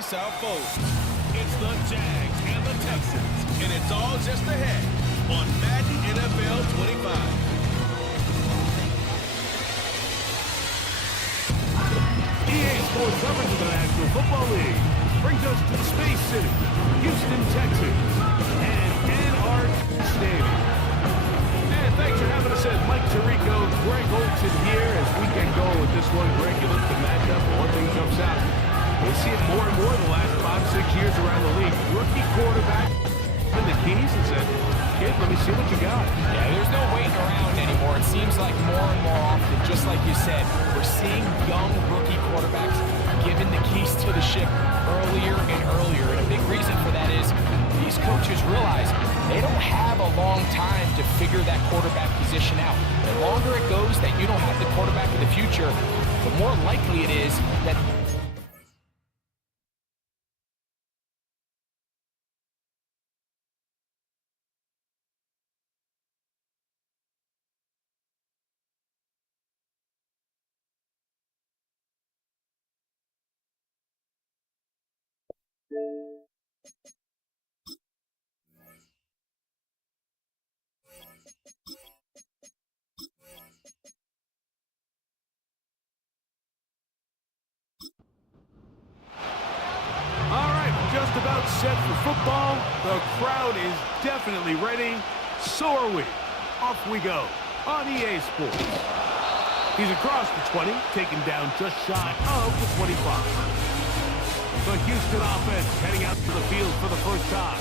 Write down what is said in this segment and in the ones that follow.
SUN.NBC.FOX. It's the Jags and the Texans, and it's all just ahead on Madden NFL 25. EA Sports coverage of the National Football League brings us to Space City, Houston, Texas, and Ann Stadium. And thanks for having us at Mike Tirico, Greg Olson here as we get going with this one. Greg, you look at the matchup and one thing jumps out. We see it more and more the last 5-6 years around the league. Rookie quarterback in the keys and said, kid, let me see what you got. Yeah, there's no waiting around anymore. It seems like more and more often, just like you said, we're seeing young rookie quarterbacks given the keys to the ship earlier and earlier. And a big reason for that is these coaches realize they don't have a long time to figure that quarterback position out. The longer it goes that you don't have the quarterback of the future, the more likely it is that just about set for football. The crowd is definitely ready. So are we. Off we go on EA Sports. He's across the 20, taken down just shy of the 25. The Houston offense heading out to the field for the first time.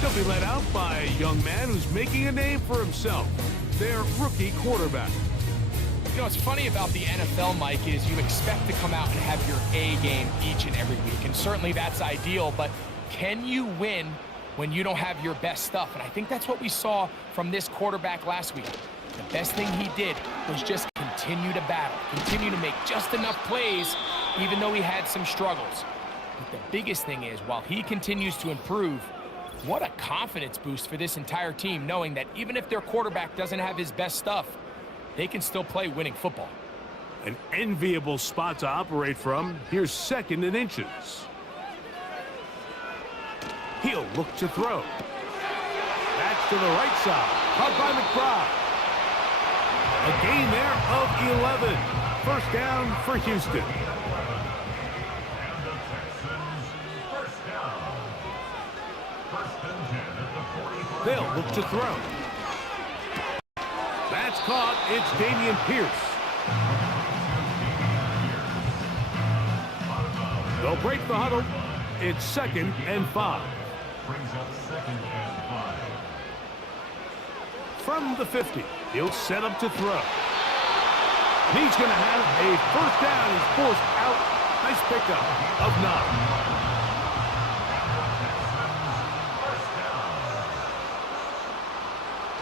They'll be led out by a young man who's making a name for himself, their rookie quarterback. You know, what's funny about the NFL, Mike, is you expect to come out and have your A game each and every week. And certainly that's ideal, but can you win when you don't have your best stuff? And I think that's what we saw from this quarterback last week. The best thing he did was just continue to battle, continue to make just enough plays, even though he had some struggles. But the biggest thing is, while he continues to improve, what a confidence boost for this entire team, knowing that even if their quarterback doesn't have his best stuff, they can still play winning football. An enviable spot to operate from. Here's second and inches. He'll look to throw. That's to the right side. Caught by McBride. A gain there of 11. First down for Houston. They'll look to throw. That's caught. It's Dameon Pierce. They'll break the huddle. It's 2nd and 5. Brings up 2nd and 5. From the 50, he'll set up to throw. He's going to have a first down. He's forced out. Nice pickup of 9.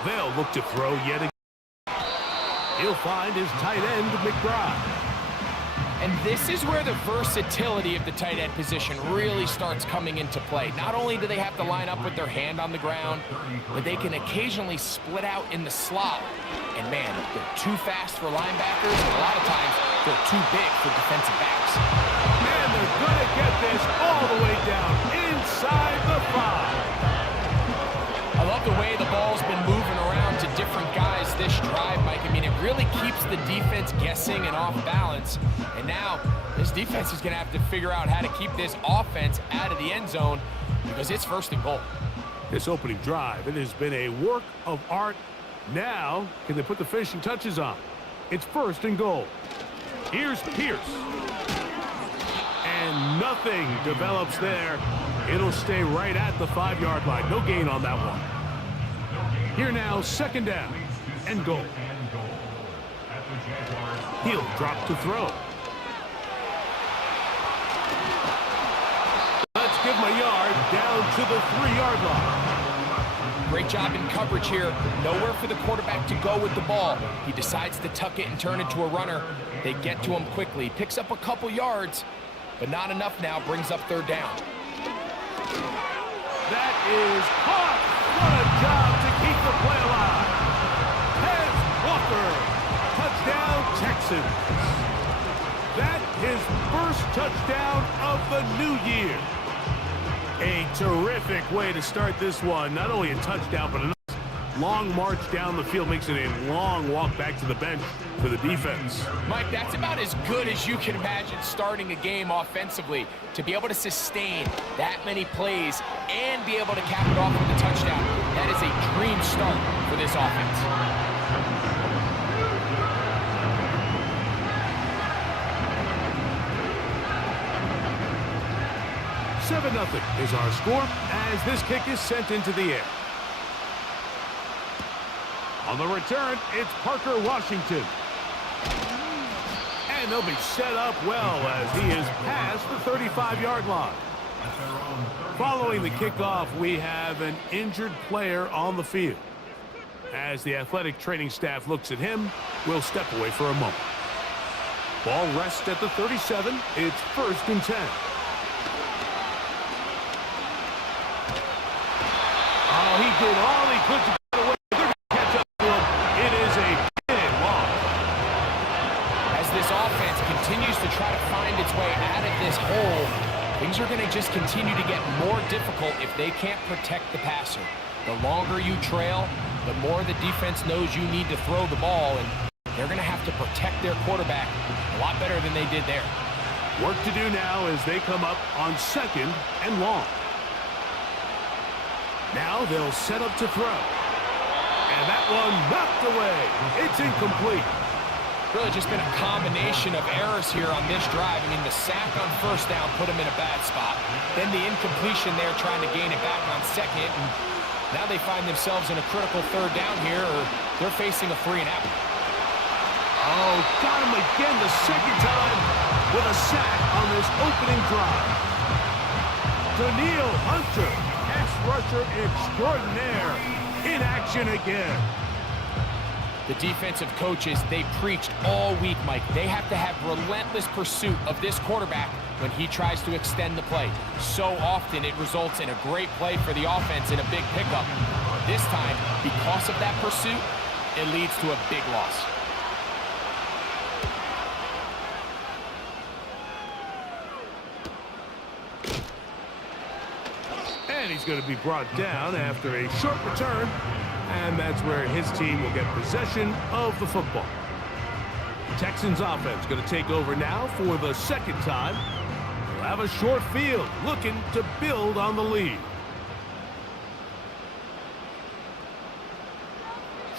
They'll look to throw yet again. He'll find his tight end, McBride. And this is where the versatility of the tight end position really starts coming into play. Not only do they have to line up with their hand on the ground, but they can occasionally split out in the slot. And man, they're too fast for linebackers, and a lot of times they're too big for defensive backs. Man, they're going to get this all the way down inside the 5. I love the way the ball's been moving around to different guys this drive, Mike. I mean, it really keeps the defense guessing and off balance. And now this defense is going to have to figure out how to keep this offense out of the end zone because it's 1st and goal. This opening drive, it has been a work of art. Now, can they put the finishing touches on? It's 1st and goal. Here's Pierce. And nothing develops there. It'll stay right at the 5-yard line. No gain on that one. Here now, 2nd down and goal. He'll drop to throw. Let's give him a yard down to the 3-yard line. Great job in coverage here. Nowhere for the quarterback to go with the ball. He decides to tuck it and turn it to a runner. They get to him quickly. Picks up a couple yards, but not enough now. Brings up 3rd down. That is caught. What a job to keep the play alive. Walker, touchdown Texans. That his first touchdown of the new year. A terrific way to start this one. Not only a touchdown, but a long march down the field makes it a long walk back to the bench for the defense. Mike, that's about as good as you can imagine starting a game offensively. To be able to sustain that many plays and be able to cap it off with a touchdown, that is a dream start for this offense. 7-0 is our score as this kick is sent into the air. On the return, it's Parker Washington. And they'll be set up well as he is past the 35-yard line. Following the kickoff, we have an injured player on the field. As the athletic training staff looks at him, we'll step away for a moment. Ball rests at the 37. It's 1st and 10. Oh, he did all he could to get away. They're going to catch up to him. It is a big loss. As this offense continues to try to find its way out of this hole, things are going to just continue to get more difficult if they can't protect the passer. The longer you trail, the more the defense knows you need to throw the ball, and they're going to have to protect their quarterback a lot better than they did there. Work to do now as they come up on 2nd and long. Now they'll set up to throw. And that one knocked away. It's incomplete. Really just been a combination of errors here on this drive. I mean, the sack on 1st down put them in a bad spot. Then the incompletion there trying to gain it back on 2nd. And now they find themselves in a critical 3rd down here, or they're facing a 3-and-out. Oh, got him again the 2nd time with a sack on this opening drive. Daniil Hunter, pass rusher extraordinaire, in action again. The defensive coaches, they preached all week, Mike. They have to have relentless pursuit of this quarterback when he tries to extend the play. So often it results in a great play for the offense and a big pickup. This time, because of that pursuit, it leads to a big loss. And he's going to be brought down after a short return. And that's where his team will get possession of the football. Texans offense going to take over now for the 2nd time. They'll have a short field looking to build on the lead.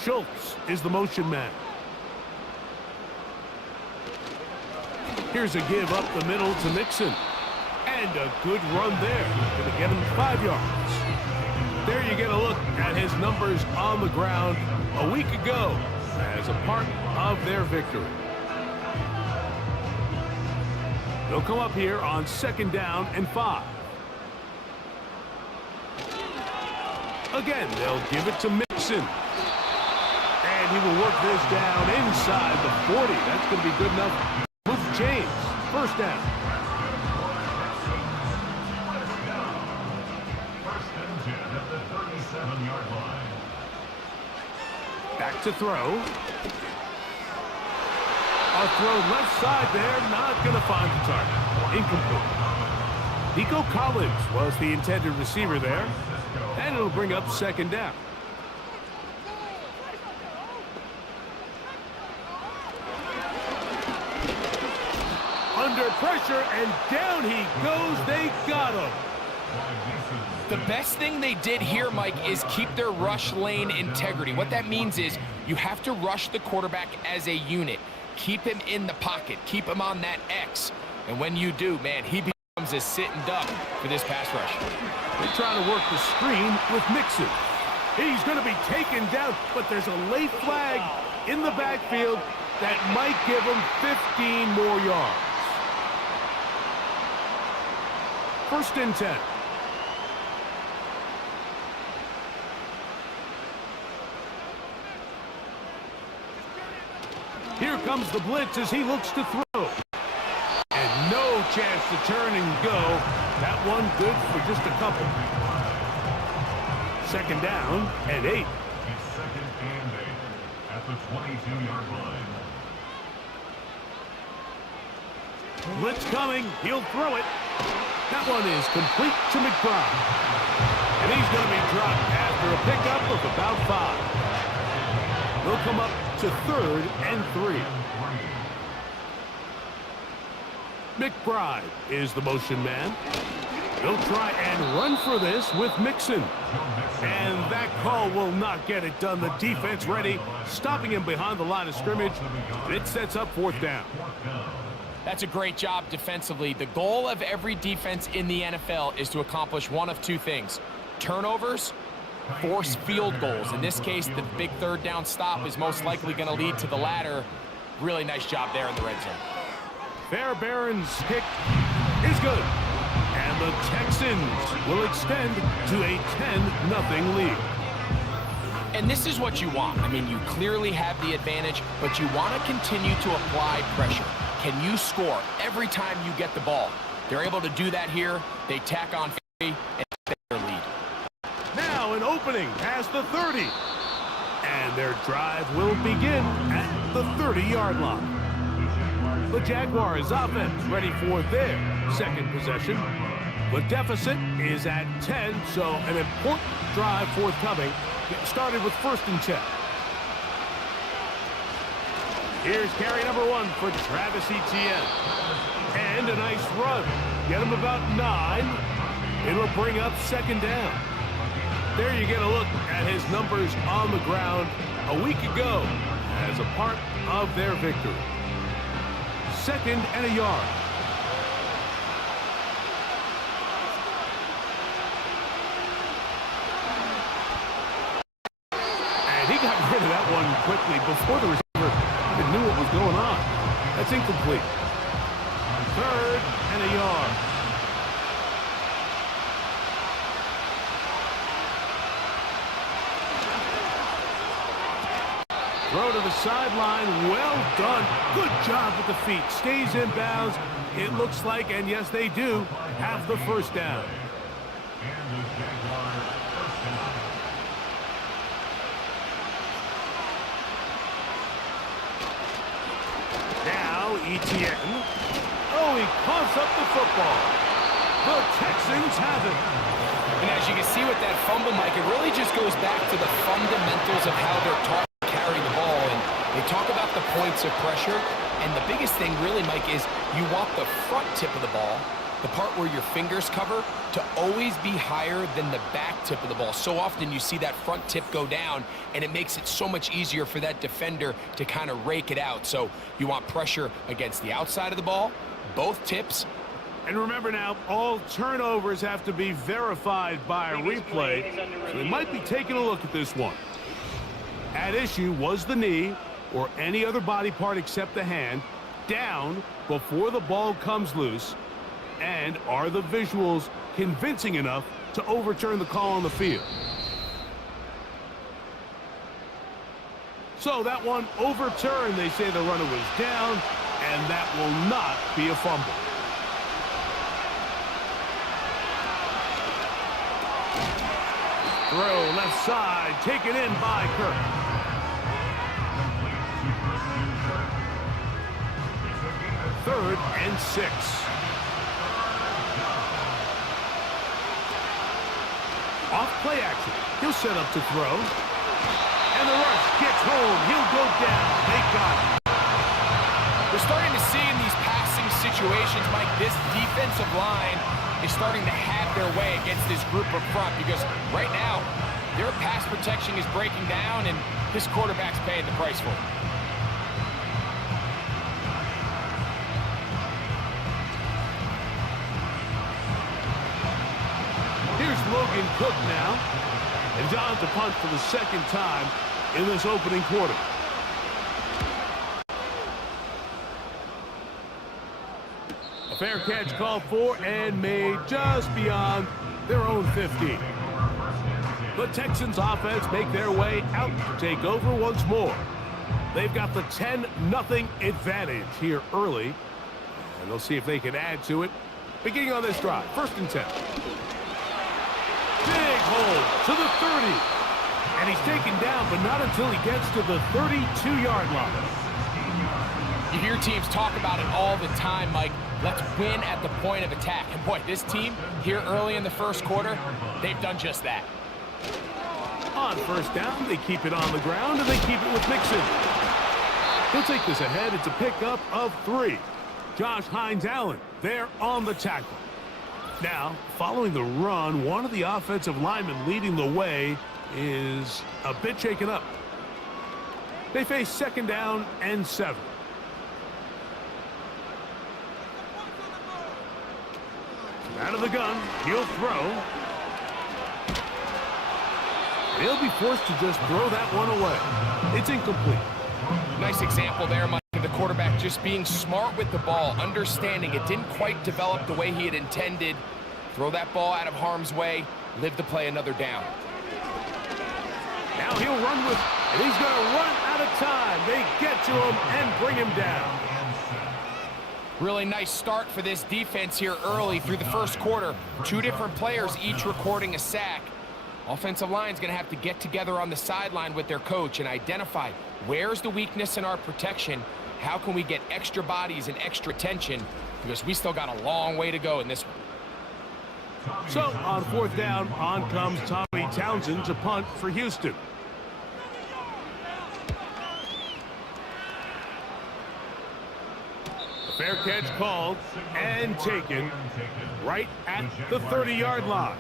Schultz is the motion man. Here's a give up the middle to Mixon. And a good run there. Going to get him 5 yards. There you get a look at his numbers on the ground a week ago as a part of their victory. They'll come up here on 2nd down and 5. Again, they'll give it to Mixon. And he will work this down inside the 40. That's going to be good enough. Move the chains. 1st down. Back to throw. A throw left side there, not going to find the target. Incomplete. Nico Collins was the intended receiver there, and it'll bring up 2nd down. Under pressure, and down he goes. They got him. The best thing they did here, Mike, is keep their rush lane integrity. What that means is you have to rush the quarterback as a unit. Keep him in the pocket. Keep him on that X. And when you do, man, he becomes a sitting duck for this pass rush. They're trying to work the screen with Mixon. He's going to be taken down, but there's a late flag in the backfield that might give him 15 more yards. 1st and 10. Here comes the blitz as he looks to throw. And no chance to turn and go. That one good for just a couple. 2nd down and 8. It's 2nd and 8 at the 22-yard line. Blitz coming. He'll throw it. That one is complete to McBride. And he's going to be dropped after a pickup of about 5. They'll come up to 3rd and 3. McBride is the motion man. They'll try and run for this with Mixon. And that call will not get it done. The defense ready, stopping him behind the line of scrimmage. And it sets up 4th down. That's a great job defensively. The goal of every defense in the NFL is to accomplish one of 2 things. Turnovers, force field goals. In this case, the big 3rd down stop is most likely going to lead to the latter. Really nice job there in the red zone. Fairbairn's kick is good. And the Texans will extend to a 10-0 lead. And this is what you want. I mean, you clearly have the advantage, but you want to continue to apply pressure. Can you score every time you get the ball? They're able to do that here. They tack on 3 and take their lead. Now an opening past the 30. And their drive will begin at the 30-yard line. The Jaguars offense ready for their 2nd possession. The deficit is at 10, so an important drive forthcoming. Get started with 1st and 10. Here's carry number 1 for Travis Etienne. And a nice run. Get him about 9. It'll bring up 2nd down. There you get a look at his numbers on the ground a week ago as a part of their victory. 2nd and a yard. And he got rid of that one quickly before the receiver even knew what was going on. That's incomplete. 3rd and a yard. Throw to the sideline. Well done. Good job with the feet. Stays in bounds. It looks like, and yes, they do, have the 1st down. Now, Etienne. Oh, he coughs up the football. The Texans have it. And as you can see with that fumble, Mike, it really just goes back to the fundamentals of how they're taught to carry the ball. And they talk about the points of pressure. And the biggest thing really, Mike, is you want the front tip of the ball, the part where your fingers cover, to always be higher than the back tip of the ball. So often you see that front tip go down, and it makes it so much easier for that defender to kind of rake it out. So you want pressure against the outside of the ball, both tips. And remember now, all turnovers have to be verified by a replay, so they might be taking a look at this one. At issue was the knee, or any other body part except the hand, down before the ball comes loose. And are the visuals convincing enough to overturn the call on the field? So that one overturned. They say the runner was down, and that will not be a fumble. Throw left side, taken in by Kirk. 3rd and 6. Off play action. He'll set up to throw. And the rush gets home. He'll go down. They got it. We're starting to see in these passing situations, Mike, this defensive line is starting to have their way against this group up front, because right now their pass protection is breaking down, and this quarterback's paying the price for it. Logan Cook now, and John to punt for the 2nd time in this opening quarter. A fair catch called for and made just beyond their own 50. The Texans offense make their way out to take over once more. They've got the 10-0 advantage here early, and they'll see if they can add to it beginning on this drive. 1st and 10. Big hole to the 30. And he's taken down, but not until he gets to the 32-yard line. You hear teams talk about it all the time, Mike. Let's win at the point of attack. And boy, this team here early in the first quarter, they've done just that. On first down, they keep it on the ground, and they keep it with Mixon. He'll take this ahead. It's a pickup of 3. Josh Hines-Allen there on the tackle. Now, following the run, one of the offensive linemen leading the way is a bit shaken up. They face 2nd down and 7. Out of the gun, he'll throw. He'll be forced to just throw that one away. It's incomplete. Nice example there, Mike, of the quarterback just being smart with the ball, understanding it didn't quite develop the way he had intended. Throw that ball out of harm's way, live to play another down. Now he'll run with, and he's going to run out of time. They get to him and bring him down. Really nice start for this defense here early through the first quarter. 2 different players each recording a sack. Offensive line's going to have to get together on the sideline with their coach and identify where's the weakness in our protection. How can we get extra bodies and extra attention? Because we still got a long way to go in this one. So on 4th down, on comes Tommy Townsend to punt for Houston. Fair catch called and taken right at the 30-yard line.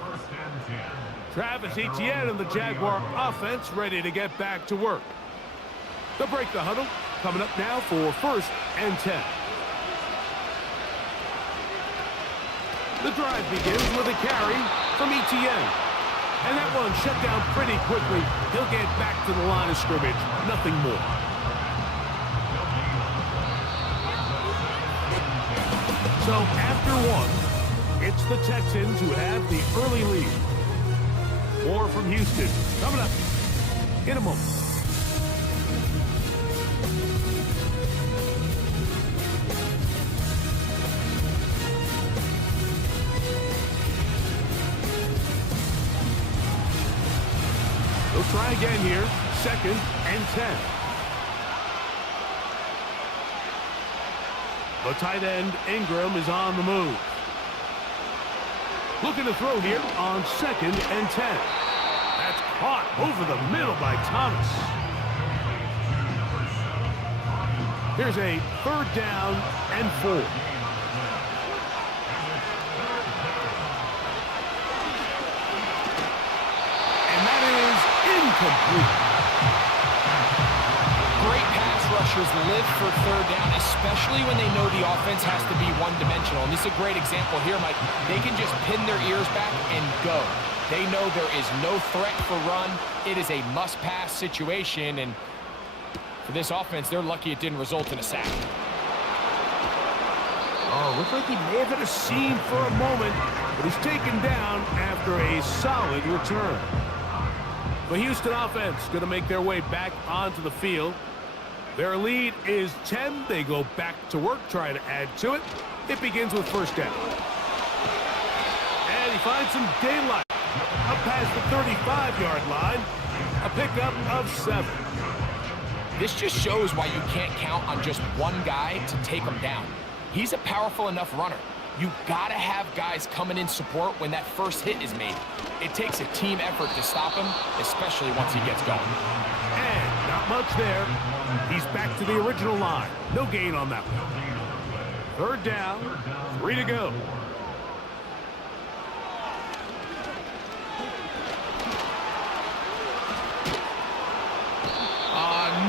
Travis Etienne and the Jaguar offense ready to get back to work. They'll break the huddle. Coming up now for 1st and 10. The drive begins with a carry from Etienne. And that one shut down pretty quickly. He'll get back to the line of scrimmage. Nothing more. So after 1, it's the Texans who have the early lead. More from Houston coming up in a moment. They'll try again here. 2nd and 10. The tight end, Ingram, is on the move. Looking to throw here on 2nd and 10. That's caught over the middle by Thomas. Here's a 3rd down and 4. And that is incomplete. Great pass rushers live for 3rd down, especially when they know the offense has to be one-dimensional. And this is a great example here, Mike. They can just pin their ears back and go. They know there is no threat for run. It is a must-pass situation, and for this offense, they're lucky it didn't result in a sack. Oh, looks like he may have hit a seam for a moment, but he's taken down after a solid return. The Houston offense going to make their way back onto the field. Their lead is 10. They go back to work, try to add to it. It begins with 1st down. And he finds some daylight. Up past the 35-yard line. A pickup of 7. This just shows why you can't count on just one guy to take him down. He's a powerful enough runner. You gotta have guys coming in support when that first hit is made. It takes a team effort to stop him, especially once he gets going. And not much there. He's back to the original line. No gain on that one. 3rd down, 3 to go.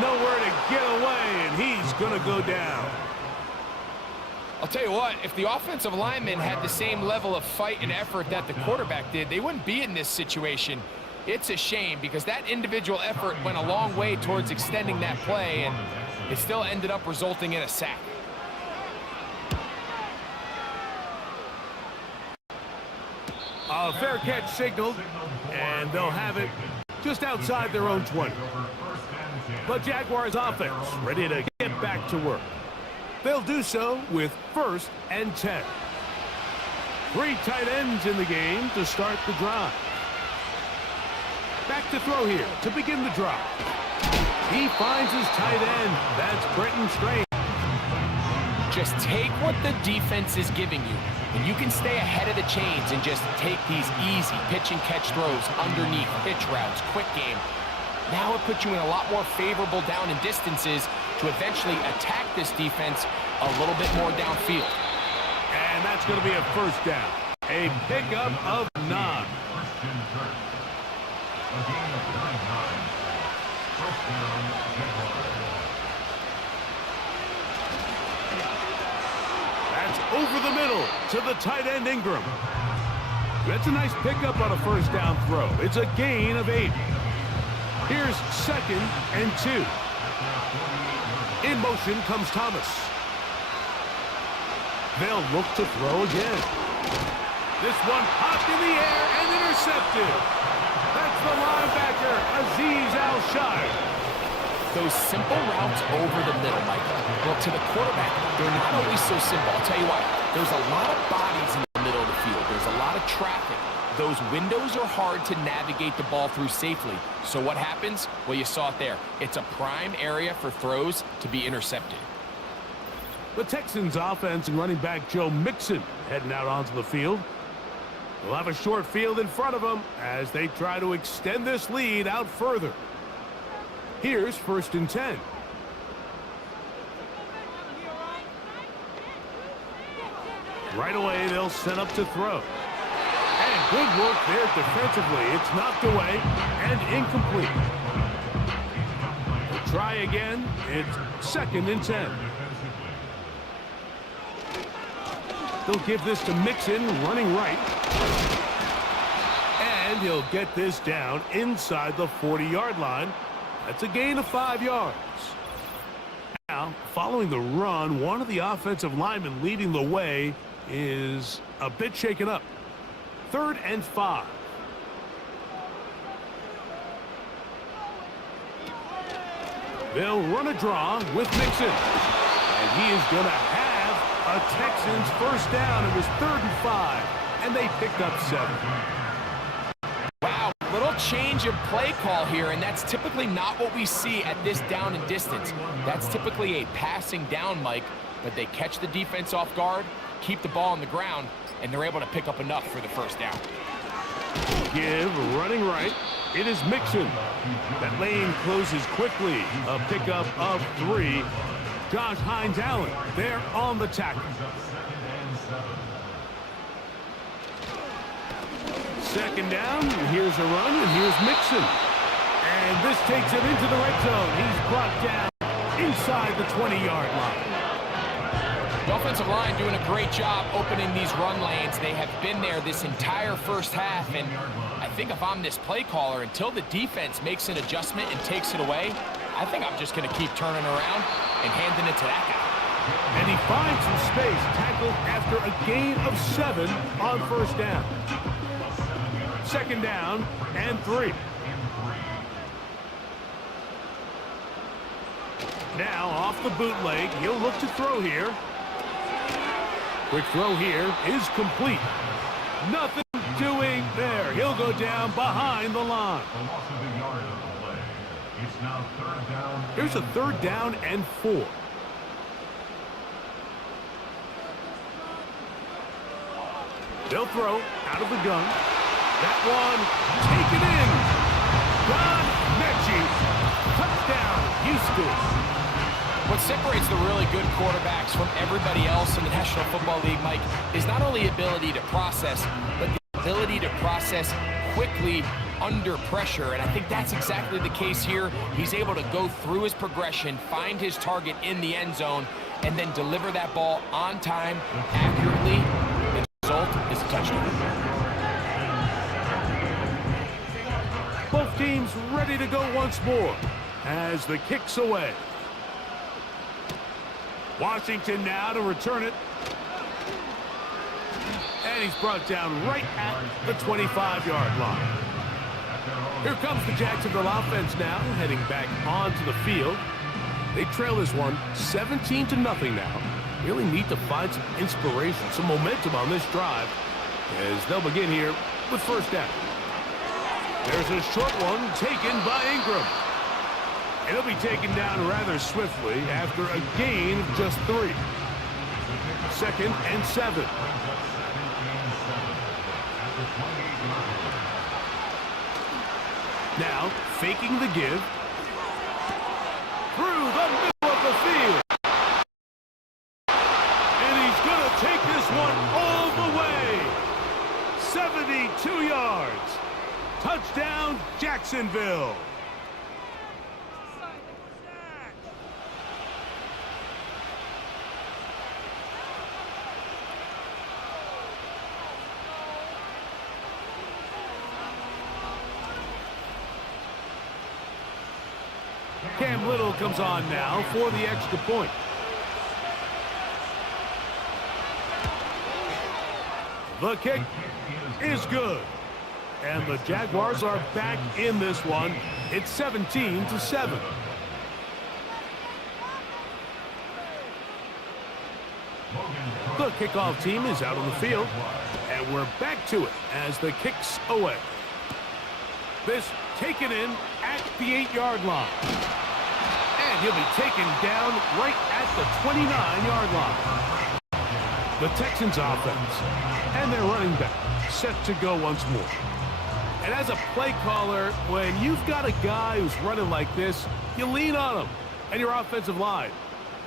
Nowhere to get away, and he's going to go down. I'll tell you what, if the offensive lineman had the same level of fight and effort that the quarterback did, they wouldn't be in this situation. It's a shame because that individual effort went a long way towards extending that play, and it still ended up resulting in a sack. A fair catch signaled, and they'll have it just outside their own 20. The Jaguars offense ready to get back to work. They'll do so with 1st and 10. 3 tight ends in the game to start the drive. Back to throw here to begin the drive. He finds his tight end. That's Brenton Strange. Just take what the defense is giving you, and you can stay ahead of the chains and just take these easy pitch and catch throws underneath, pitch routes, quick game. Now it puts you in a lot more favorable down and distances to eventually attack this defense a little bit more downfield. And that's going to be a first down. A pickup of 9. A gain of 9. First down, Jaguars. That's over the middle to the tight end Ingram. That's a nice pickup on a first down throw. It's a gain of 8. Here's 2nd and 2. In motion comes Thomas. They'll look to throw again. This one popped in the air and intercepted. That's the linebacker, Azeez Al-Shire. Those simple routes over the middle, Mike. Well, to the quarterback, they're not always so simple. I'll tell you what, there's a lot of bodies in the middle of the field. There's a lot of traffic. Those windows are hard to navigate the ball through safely. So what happens? Well, you saw it there. It's a prime area for throws to be intercepted. The Texans offense and running back Joe Mixon heading out onto the field. They'll have a short field in front of them as they try to extend this lead out further. Here's 1st and 10. Right away, they'll set up to throw. And good work there defensively. It's knocked away and incomplete. We'll try again. It's 2nd and 10. They'll give this to Mixon, running right. And he'll get this down inside the 40-yard line. That's a gain of 5 yards. Now, following the run, one of the offensive linemen leading the way is a bit shaken up. 3rd and 5. They'll run a draw with Mixon. And he is going to have a Texans first down. It was 3rd and 5, and they picked up 7. Wow, little change of play call here, and that's typically not what we see at this down and distance. That's typically a passing down, Mike, but they catch the defense off guard, keep the ball on the ground, and they're able to pick up enough for the first down. Give running right. It is Mixon. That lane closes quickly. A pickup of 3. Josh Hines-Allen there on the tackle. 2nd down. Here's a run, and here's Mixon. And this takes him into the red zone. He's brought down inside the 20-yard line. The offensive line doing a great job opening these run lanes. They have been there this entire first half, and I think if I'm this play caller, until the defense makes an adjustment and takes it away, I think I'm just going to keep turning around and handing it to that guy. And he finds some space, tackled after a gain of 7 on first down. 2nd down and 3. Now off the bootleg, he'll look to throw here. Quick throw here is complete. Nothing doing there. He'll go down behind the line. Here's a 3rd down and 4. They'll throw out of the gun. That one taken in. John Mechie. Touchdown, Houston. What separates the really good quarterbacks from everybody else in the National Football League, Mike, is not only ability to process, but the ability to process quickly under pressure. And I think that's exactly the case here. He's able to go through his progression, find his target in the end zone, and then deliver that ball on time, accurately. The result is a touchdown. Both teams ready to go once more as the kick's away. Washington now to return it. And he's brought down right at the 25-yard line. Here comes the Jacksonville offense now, heading back onto the field. They trail this one 17-0 now. Really need to find some inspiration, some momentum on this drive as they'll begin here with first down. There's a short one taken by Ingram. It'll be taken down rather swiftly after a gain of just 3. 2nd and 7. Now, faking the give. Through the middle of the field. And he's going to take this one all the way. 72 yards. Touchdown, Jacksonville. Cam Little comes on now for the extra point. The kick is good. And the Jaguars are back in this one. It's 17-7. The kickoff team is out on the field. And we're back to it as the kick's away. This taken in at the 8-yard line. And he'll be taken down right at the 29-yard line. The Texans offense and their running back set to go once more. And as a play caller, when you've got a guy who's running like this, you lean on him and your offensive line.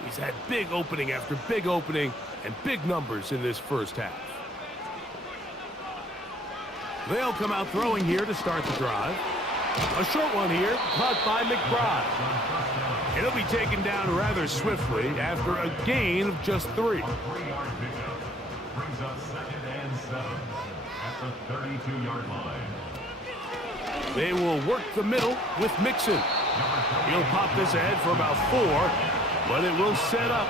He's had big opening after big opening and big numbers in this first half. They'll come out throwing here to start the drive. A short one here, caught by McBride. It'll be taken down rather swiftly after a gain of just 3. Brings up 2nd and 7 at the 32-yard line. They will work the middle with Mixon. He'll pop this ahead for about 4, but it will set up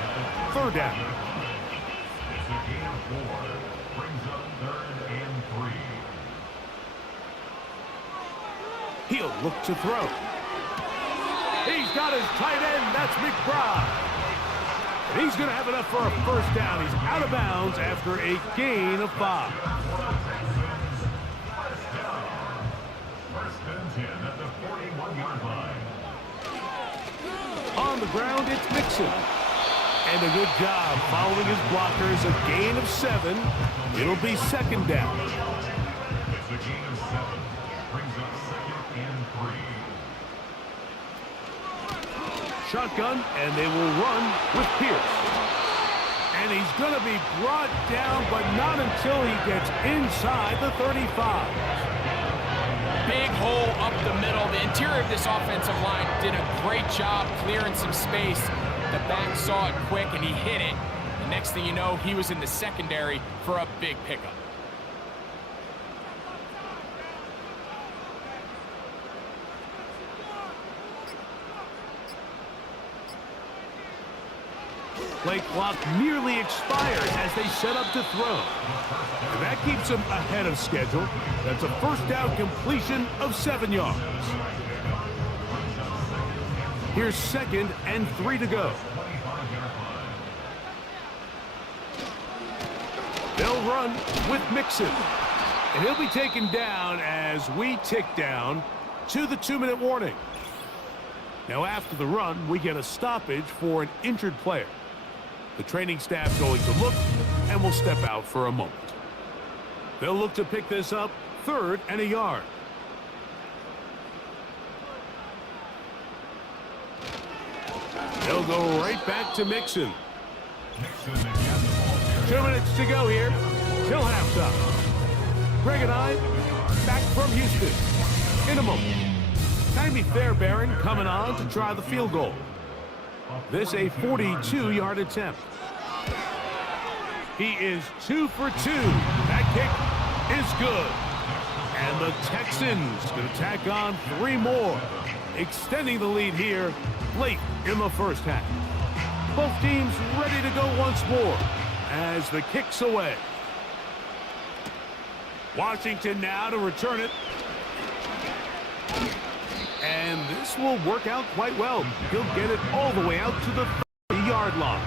3rd down. It's a gain of 4. Brings up 3rd and 3. He'll look to throw. He's got his tight end. That's McBride. And he's going to have enough for a 1st down. He's out of bounds after a gain of 5. 1st and 10 at the 41-yard line. On the ground, it's Mixon. And a good job following his blockers. A gain of 7. It'll be 2nd down. It's a gain of 7. Brings up 2nd and 3. Shotgun, and they will run with Pierce. And he's going to be brought down, but not until he gets inside the 35. Big hole up the middle. The interior of this offensive line did a great job clearing some space. The back saw it quick, and he hit it. The next thing you know, he was in the secondary for a big pickup. Play clock nearly expires as they set up to throw. And that keeps them ahead of schedule. That's a 1st down completion of 7 yards. Here's 2nd and 3 to go. They'll run with Mixon. And he'll be taken down as we tick down to the 2-minute warning. Now after the run, we get a stoppage for an injured player. The training staff going to look and will step out for a moment. They'll look to pick this up 3rd and a yard. They'll go right back to Mixon. 2 minutes to go here till halftime. Greg and I back from Houston in a moment. Timmy Fairbairn coming on to try the field goal. This a 42-yard attempt. He is 2 for 2. That kick is good. And the Texans going to tack on 3 more, extending the lead here late in the first half. Both teams ready to go once more as the kick's away. Washington now to return it. And this will work out quite well. He'll get it all the way out to the 30-yard line.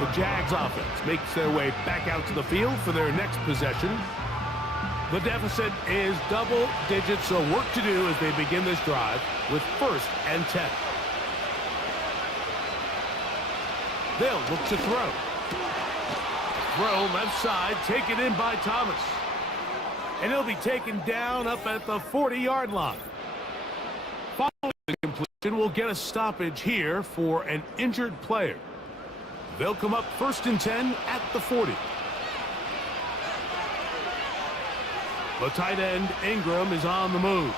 The Jags offense makes their way back out to the field for their next possession. The deficit is double digits, so work to do as they begin this drive with 1st and 10. They'll look to throw. throw left side, taken in by Thomas. And he'll be taken down up at the 40-yard line. Following the completion, we'll get a stoppage here for an injured player. They'll come up 1st and 10 at the 40. The tight end, Ingram, is on the move.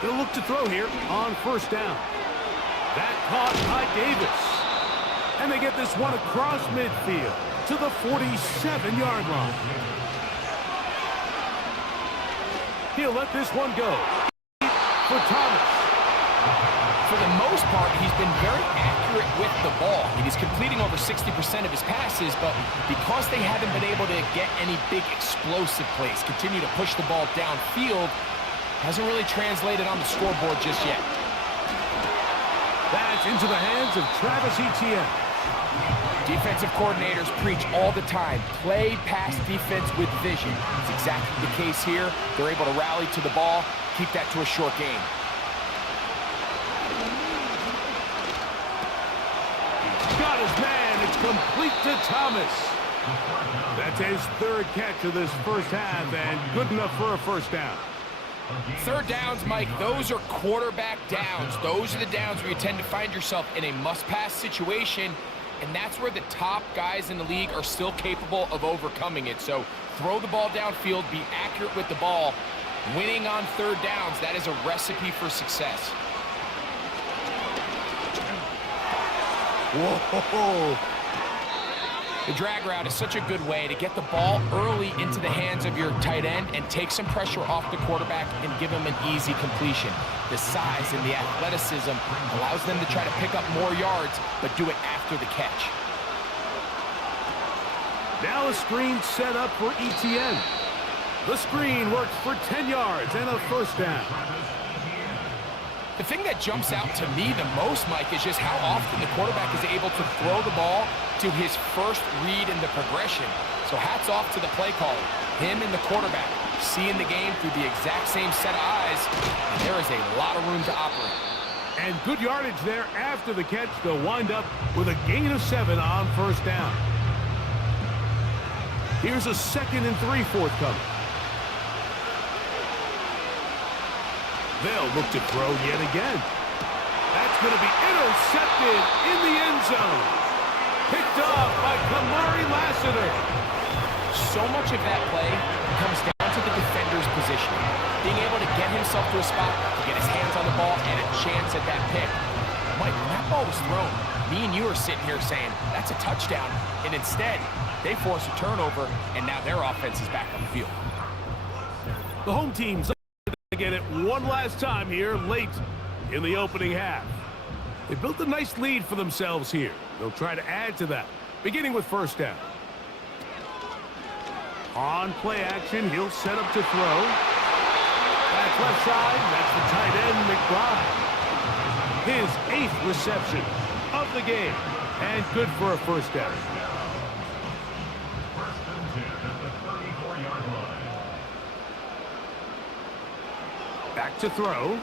They'll look to throw here on 1st down. That caught by Davis. And they get this one across midfield to the 47-yard line. He'll let this one go for Thomas. For the most part, he's been very accurate with the ball. He's completing over 60% of his passes, but because they haven't been able to get any big explosive plays, continue to push the ball downfield, hasn't really translated on the scoreboard just yet. That's into the hands of Travis Etienne. Defensive coordinators preach all the time, play pass defense with vision. It's exactly the case here. They're able to rally to the ball, keep that to a short game. Got his man. It's complete to Thomas. That's his 3rd catch of this first half, and good enough for a 1st down. 3rd downs, Mike, those are quarterback downs. Those are the downs where you tend to find yourself in a must-pass situation, and that's where the top guys in the league are still capable of overcoming it. So throw the ball downfield, be accurate with the ball. Winning on 3rd downs, that is a recipe for success. Whoa! The drag route is such a good way to get the ball early into the hands of your tight end and take some pressure off the quarterback and give him an easy completion. The size and the athleticism allows them to try to pick up more yards, but do it after the catch. Now a screen set up for Etienne. The screen works for 10 yards and a 1st down. The thing that jumps out to me the most, Mike, is just how often the quarterback is able to throw the ball to his first read in the progression. So hats off to the play caller. Him and the quarterback seeing the game through the exact same set of eyes, and there is a lot of room to operate. And good yardage there after the catch. They'll wind up with a gain of 7 on 1st down. Here's a 2nd and 3 forthcoming. They'll look to throw yet again. That's going to be intercepted in the end zone. Picked off by Kamari Lassiter. So much of that play comes down to the defender's position. Being able to get himself to a spot, to get his hands on the ball, and a chance at that pick. Mike, when that ball was thrown, me and you are sitting here saying, that's a touchdown. And instead, they force a turnover, and now their offense is back on the field. The home team's get it one last time here late in the opening half. They built a nice lead for themselves here. They'll try to add to that, beginning with 1st down. On play action, he'll set up to throw. That's left side. That's the tight end, McBride. His 8th reception of the game, and good for a 1st down. 1st and 10 at the 34-yard line. Back to throw.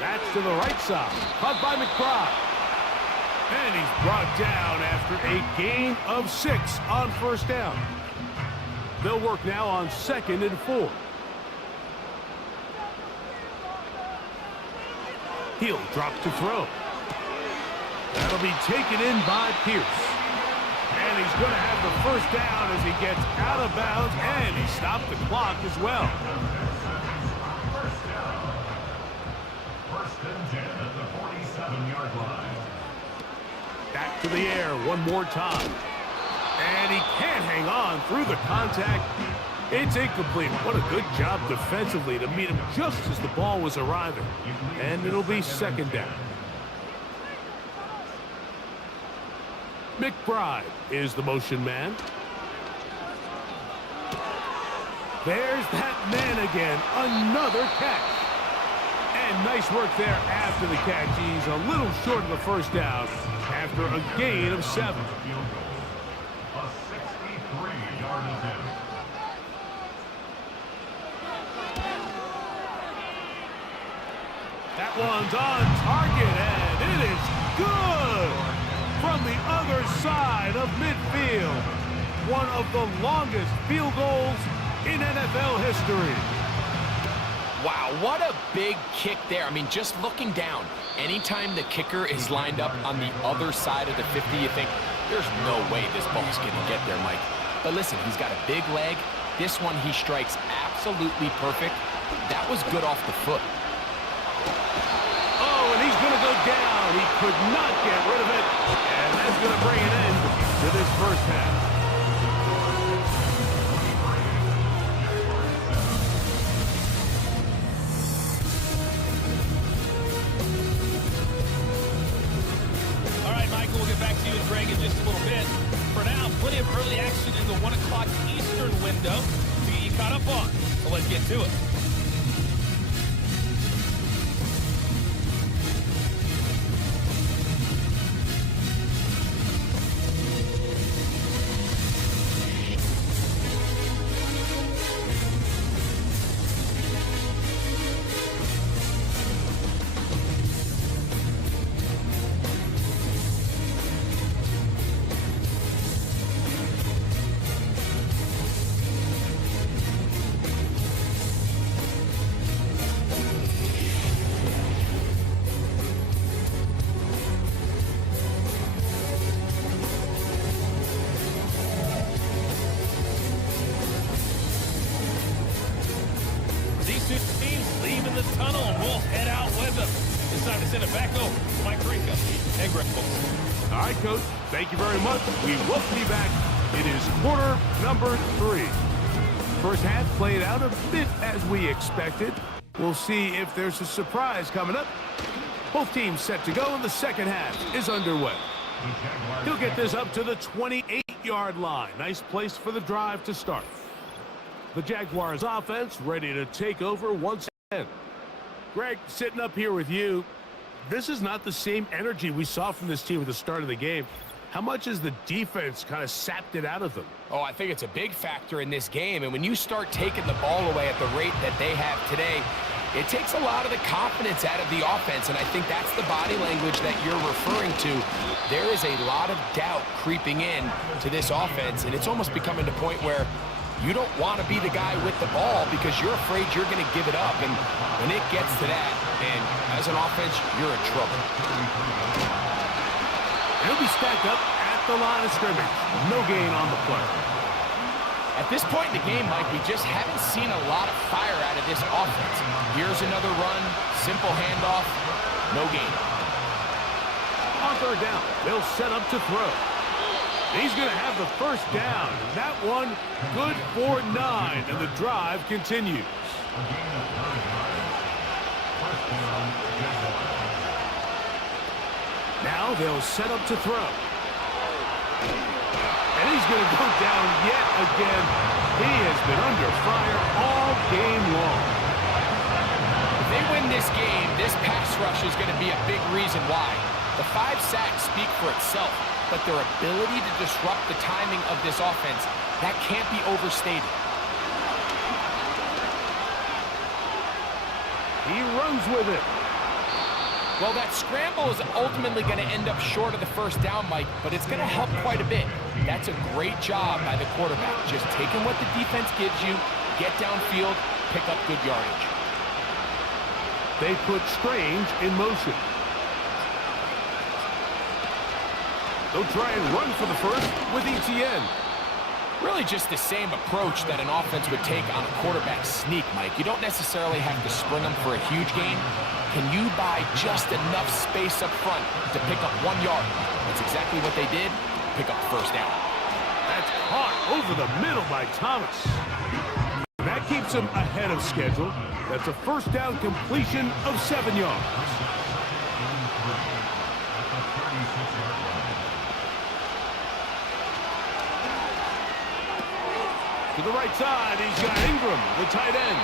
That's to the right side. Caught by McBride. And he's brought down after a gain of 6 on 1st down. They'll work now on 2nd and 4. He'll drop to throw. That'll be taken in by Pierce. And he's going to have the 1st down as he gets out of bounds, and he stopped the clock as well. 1st and 10 at the 47-yard line. Back to the air one more time. And he can't hang on through the contact. It's incomplete. What a good job defensively to meet him just as the ball was arriving. And it'll be 2nd down. McBride is the motion man. There's that man again. Another catch. And nice work there after the catch. He's a little short of the 1st down after a gain of 7. A 63-yard attempt. That one's on target, and it is good. From from the other side of midfield. One of the longest field goals in NFL history. Wow, what a big kick there. I mean, just looking down, anytime the kicker is lined up on the other side of the 50, you think, there's no way this ball's going to get there, Mike. But listen, he's got a big leg. This one he strikes absolutely perfect. That was good off the foot. Oh, and he's going to go down. He could not get rid of it. And that's going to bring an end to this first half. Back to you and Greg in just a little bit. For now, plenty of early action in the 1 o'clock Eastern window to get you caught up on. So let's get to it. Leaving the tunnel, and we'll head out with them. It's time to send it back over to Mike Rico and Greg Folks. All right, Coach. Thank you very much. We welcome you back. It is quarter number 3. First half played out a bit as we expected. We'll see if there's a surprise coming up. Both teams set to go, and the second half is underway. He'll get this up to the 28-yard line. Nice place for the drive to start. The Jaguars offense ready to take over once again. Greg, sitting up here with you, this is not the same energy we saw from this team at the start of the game. How much has the defense kind of sapped it out of them? Oh, I think it's a big factor in this game. And when you start taking the ball away at the rate that they have today, it takes a lot of the confidence out of the offense. And I think that's the body language that you're referring to. There is a lot of doubt creeping in to this offense. And it's almost becoming the point where you don't want to be the guy with the ball because you're afraid you're going to give it up. And when it gets to that, and as an offense, you're in trouble. He'll be stacked up at the line of scrimmage. No gain on the play. At this point in the game, Mike, we just haven't seen a lot of fire out of this offense. Here's another run, simple handoff, no gain. On third down, they'll set up to throw. He's going to have the first down. That one good for 9, and the drive continues. Now they'll set up to throw. And he's going to go down yet again. He has been under fire all game long. If they win this game, this pass rush is going to be a big reason why. The 5 sacks speak for itself, but their ability to disrupt the timing of this offense, that can't be overstated. He runs with it. Well, that scramble is ultimately going to end up short of the first down, Mike, but it's going to help quite a bit. That's a great job by the quarterback, just taking what the defense gives you, get downfield, pick up good yardage. They put Strange in motion. They'll try and run for the first with ETN. Really just the same approach that an offense would take on a quarterback sneak, Mike. You don't necessarily have to spring them for a huge gain. Can you buy just enough space up front to pick up 1 yard? That's exactly what they did. Pick up first down. That's caught over the middle by Thomas. That keeps him ahead of schedule. That's a first down completion of 7 yards. To the right side, he's got Ingram, the tight end.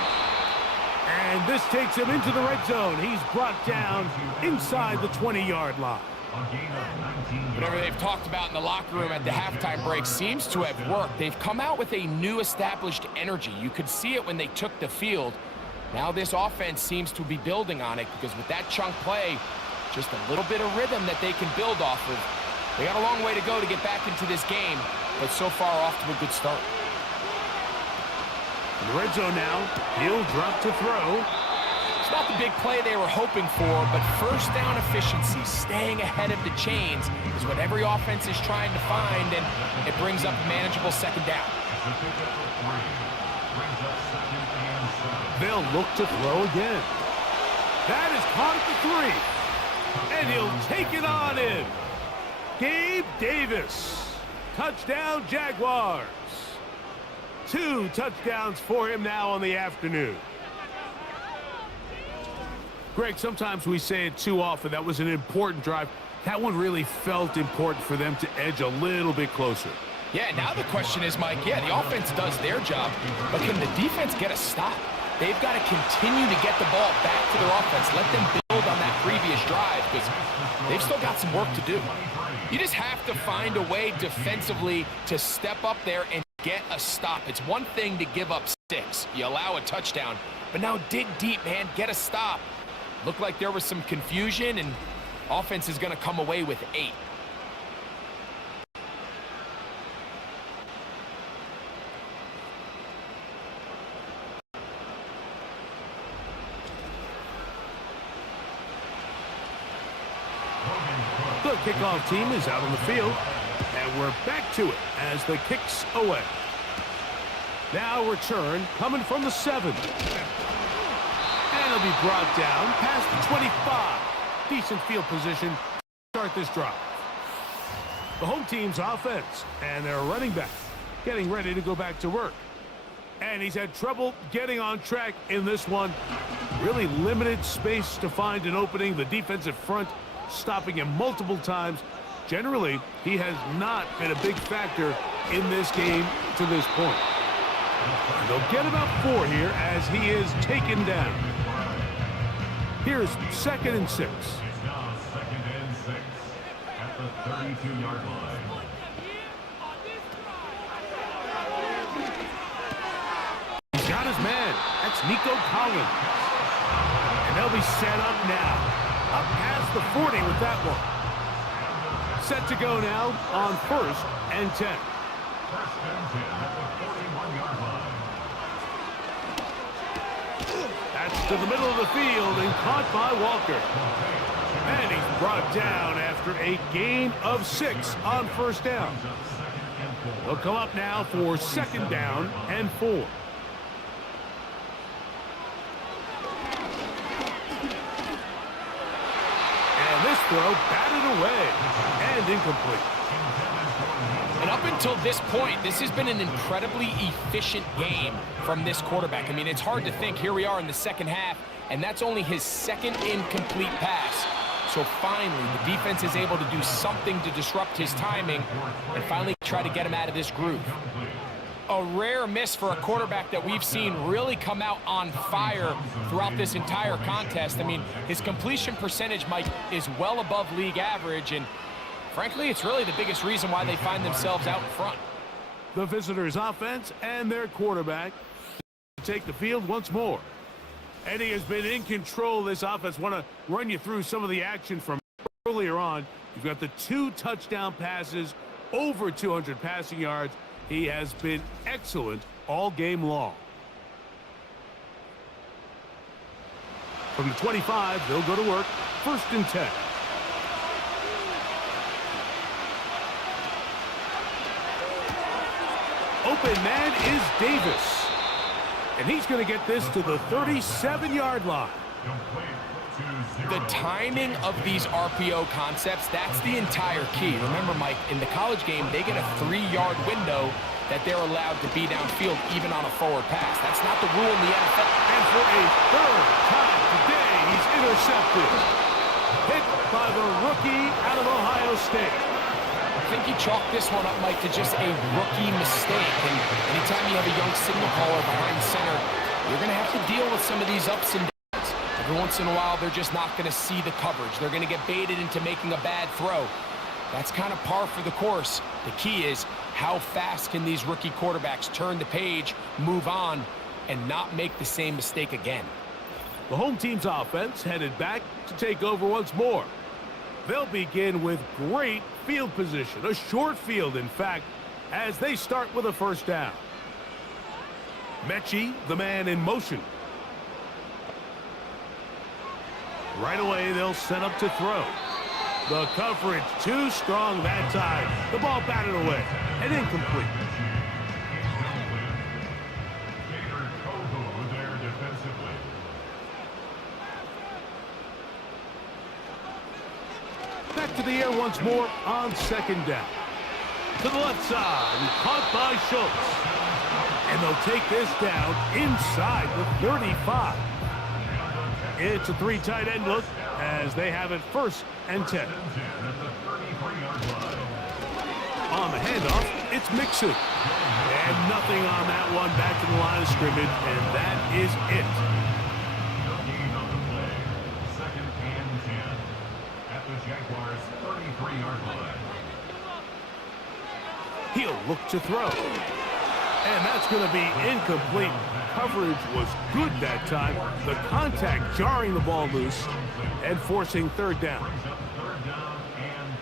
And this takes him into the red zone. He's brought down inside the 20-yard line. Whatever they've talked about in the locker room at the halftime break seems to have worked. They've come out with a new established energy. You could see it when they took the field. Now this offense seems to be building on it because with that chunk play, just a little bit of rhythm that they can build off of. They got a long way to go to get back into this game, but so far off to a good start. In the red zone now, he'll drop to throw. It's not the big play they were hoping for, but first down efficiency, staying ahead of the chains, is what every offense is trying to find, and it brings up a manageable second down. They'll look to throw again. That is caught at the 3. And he'll take it on in. Gabe Davis. Touchdown, Jaguars. 2 touchdowns for him now on the afternoon. Greg, sometimes we say it too often. That was an important drive. That one really felt important for them to edge a little bit closer. Yeah, now the question is, Mike, the offense does their job, but can the defense get a stop? They've got to continue to get the ball back to their offense. Let them build on that previous drive because they've still got some work to do. You just have to find a way defensively to step up there and get a stop. It's one thing to give up 6. You allow a touchdown, but now dig deep, man. Get a stop. Looked like there was some confusion, and offense is going to come away with 8. The kickoff team is out on the field, and we're back to it as the kick's away. Now return coming from the 7. And it'll be brought down past the 25. Decent field position to start this drive. The home team's offense and their running back getting ready to go back to work. And he's had trouble getting on track in this one. Really limited space to find an opening. The defensive front stopping him multiple times. Generally, he has not been a big factor in this game to this point. And they'll get about 4 here as he is taken down. Here's 2nd and 6. It's now 2nd and 6 at the 32-yard line. He's got his man. That's Nico Collins. And they'll be set up now. Up past the 40 with that one. Set to go now on 1st and 10. 1st and 10 at the 41-yard line. That's to the middle of the field and caught by Walker. And he's brought down after a gain of 6 on 1st down. They'll come up now for 2nd down and 4. This throw batted away and incomplete. And up until this point, this has been an incredibly efficient game from this quarterback. I mean, it's hard to think. Here we are in the second half, and that's only his 2nd incomplete pass. So finally, the defense is able to do something to disrupt his timing and finally try to get him out of this groove. A rare miss for a quarterback that we've seen really come out on fire throughout this entire contest. I mean, his completion percentage, Mike, is well above league average, and frankly, it's really the biggest reason why they find themselves out in front. The visitors' offense and their quarterback take the field once more. Eddie has been in control of this offense. Want to run you through some of the action from earlier on. You've got the 2 touchdown passes, over 200 passing yards. He has been excellent all game long. From the 25, they'll go to work. 1st and 10. Open man is Davis. And he's going to get this to the 37-yard line. The timing of these RPO concepts, that's the entire key. Remember, Mike, in the college game, they get a 3-yard window that they're allowed to be downfield even on a forward pass. That's not the rule in the NFL. And for a 3rd time today, he's intercepted. Hit by the rookie out of Ohio State. I think you chalk this one up, Mike, to just a rookie mistake. And anytime you have a young signal caller behind center, you're going to have to deal with some of these ups and downs. Every once in a while, they're just not going to see the coverage. They're going to get baited into making a bad throw. That's kind of par for the course. The key is how fast can these rookie quarterbacks turn the page, move on, and not make the same mistake again. The home team's offense headed back to take over once more. They'll begin with great field position, a short field, in fact, as they start with a first down. Mechie, the man in motion. Right away, they'll set up to throw. The coverage too strong that time. The ball batted away and incomplete. Back to the air once more on second down. To the left side, caught by Schultz. And they'll take this down inside the 35. It's a three tight end look as they have it 1st and 10. On the handoff, it's Mixon. And nothing on that one, back to the line of scrimmage, and that is it. Second and 10 at the Jaguars' 33-yard line. He'll look to throw. And that's going to be incomplete. Coverage was good that time. The contact jarring the ball loose and forcing third down. Third down and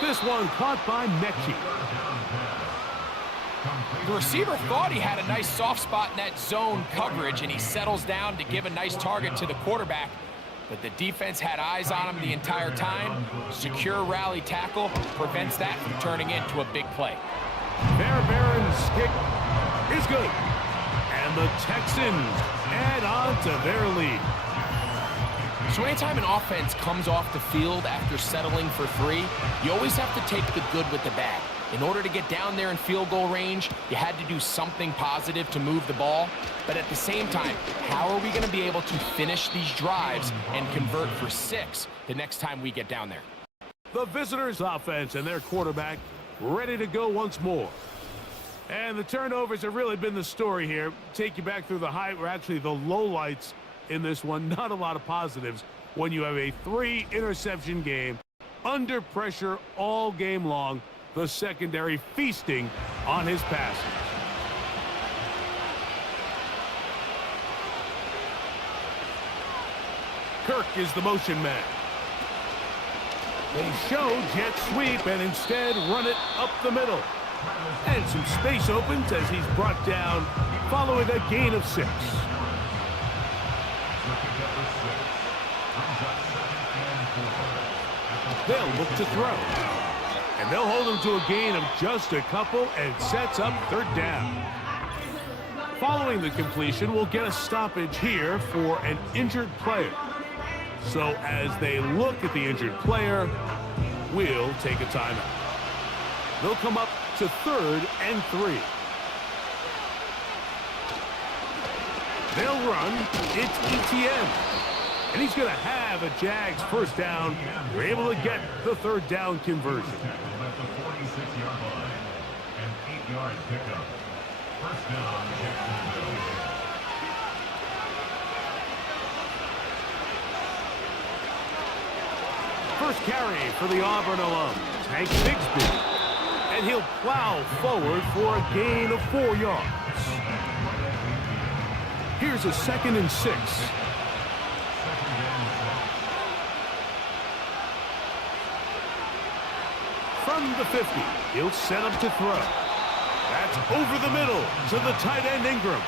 10. This one caught by Mechie. The receiver thought he had a nice soft spot in that zone coverage, and he settles down to give a nice target to the quarterback. But the defense had eyes on him the entire time. Secure rally tackle prevents that from turning into a big play. Fairbairn's kick is good. And the Texans add on to their lead. So anytime an offense comes off the field after settling for 3, you always have to take the good with the bad. In order to get down there in field goal range, you had to do something positive to move the ball. But at the same time, how are we going to be able to finish these drives and convert for 6 the next time we get down there? The visitors' offense and their quarterback ready to go once more. And the turnovers have really been the story here. Take you back through the high, or actually the lowlights in this one. Not a lot of positives when you have a 3-interception game under pressure all game long. The secondary feasting on his passes. Kirk is the motion man. They show jet sweep and instead run it up the middle. And some space opens as he's brought down following a gain of 6. They'll look to throw. And they'll hold him to a gain of just a couple and sets up third down. Following the completion, we'll get a stoppage here for an injured player. So as they look at the injured player, we'll take a timeout. They'll come up to 3rd and 3. They'll run. It's ETN. And he's going to have a Jags first down. They're able to get the third down conversion. At the 46-yard line, an 8-yard pickup. First down, Jacksonville. First carry for the Auburn alum, Tank Bigsby. And he'll plow forward for a gain of 4 yards. Here's a 2nd and 6. From the 50, he'll set up to throw. That's over the middle to the tight end Ingram.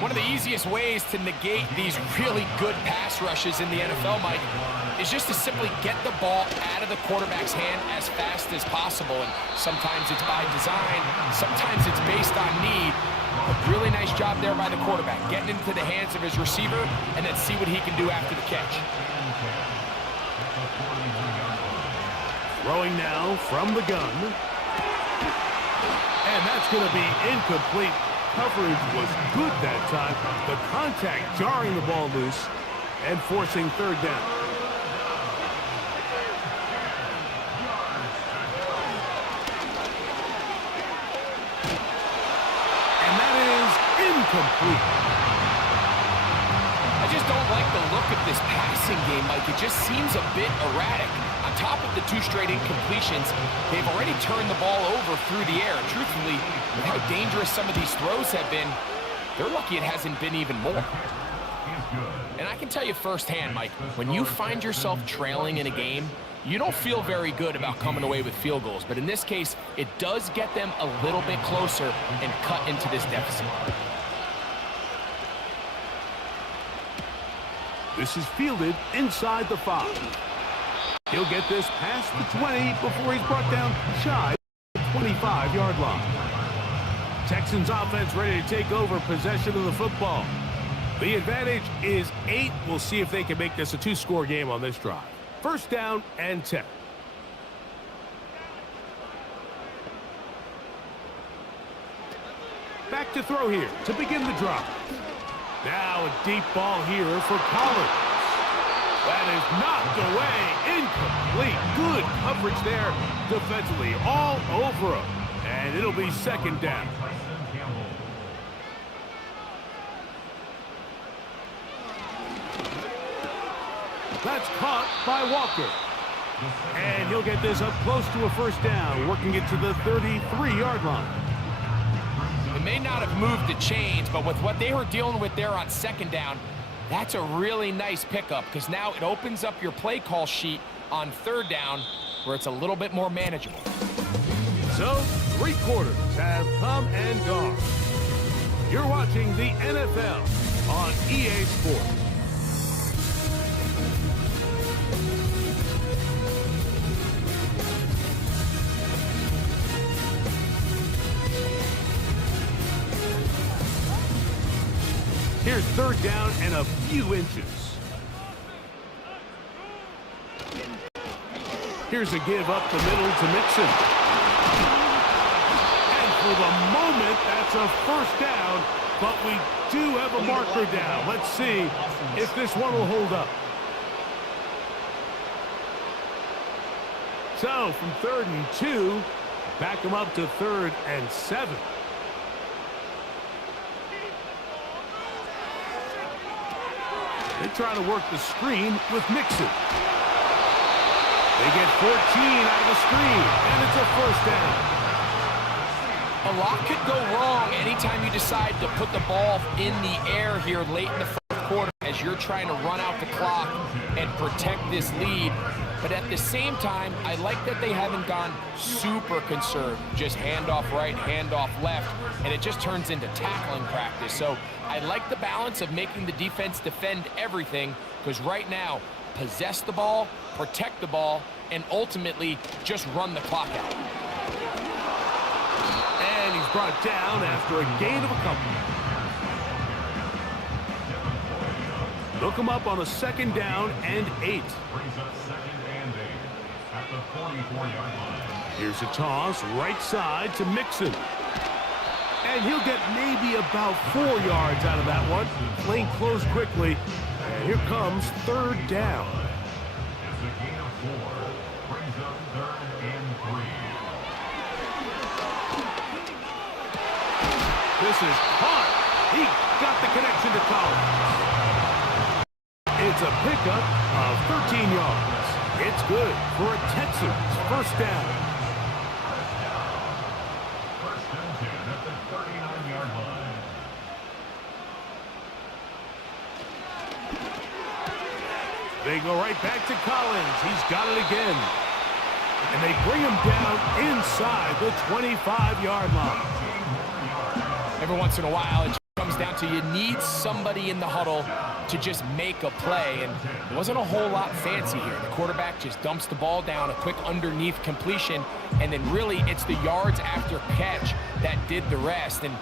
One of the easiest ways to negate these really good pass rushes in the NFL, Mike, is just to simply get the ball out of the quarterback's hand as fast as possible. And sometimes it's by design, sometimes it's based on need. A really nice job there by the quarterback, getting into the hands of his receiver, and then see what he can do after the catch. Throwing now from the gun. And that's going to be incomplete. Coverage was good that time. The contact jarring the ball loose and forcing third down. And that is incomplete. I just don't like the look of this passing game, Mike. It just seems a bit erratic. On top of the 2 straight incompletions, they've already turned the ball over through the air. Truthfully, with how dangerous some of these throws have been, they're lucky it hasn't been even more. And I can tell you firsthand, Mike, when you find yourself trailing in a game, you don't feel very good about coming away with field goals. But in this case, it does get them a little bit closer and cut into this deficit. This is fielded inside the 5. He'll get this past the 20 before he's brought down shy of the 25-yard line. Texans offense ready to take over possession of the football. The advantage is 8. We'll see if they can make this a 2-score game on this drive. First down and 10. Back to throw here to begin the drive. Now a deep ball here for Collins. That is knocked away, incomplete. Good coverage there defensively, all over him. And it'll be second down. That's caught by Walker. And he'll get this up close to a first down, working it to the 33-yard line. It may not have moved the chains, but with what they were dealing with there on second down, that's a really nice pickup because now it opens up your play call sheet on third down where it's a little bit more manageable. So, 3 quarters have come and gone. You're watching the NFL on EA Sports. Here's third down and a few inches. Here's a give up the middle to Mixon. And for the moment, that's a first down, but we do have a marker down. Let's see if this one will hold up. So, from 3rd and 2, back them up to 3rd and 7. They try to work the screen with Mixon. They get 14 out of the screen, and it's a first down. A lot could go wrong anytime you decide to put the ball in the air here late in the fourth quarter as you're trying to run out the clock and protect this lead. But at the same time, I like that they haven't gone super conservative. Just handoff right, handoff left, and it just turns into tackling practice. So I like the balance of making the defense defend everything because right now, possess the ball, protect the ball, and ultimately just run the clock out. And he's brought down after a gain of a couple. Look him up on a 2nd down and 8. Here's a toss right side to Mixon. And he'll get maybe about 4 yards out of that one. Playing close quickly. And here comes 3rd down. This is caught. He got the connection to Collins. It's a pickup of 13 yards. It's good for a Texans first down. First and 10 at the 39-yard line. They go right back to Collins. He's got it again. And they bring him down inside the 25-yard line. Every once in a while, it comes down to you need somebody in the huddle to just make a play, and it wasn't a whole lot fancy here. The quarterback just dumps the ball down, a quick underneath completion, and then really it's the yards after catch that did the rest, and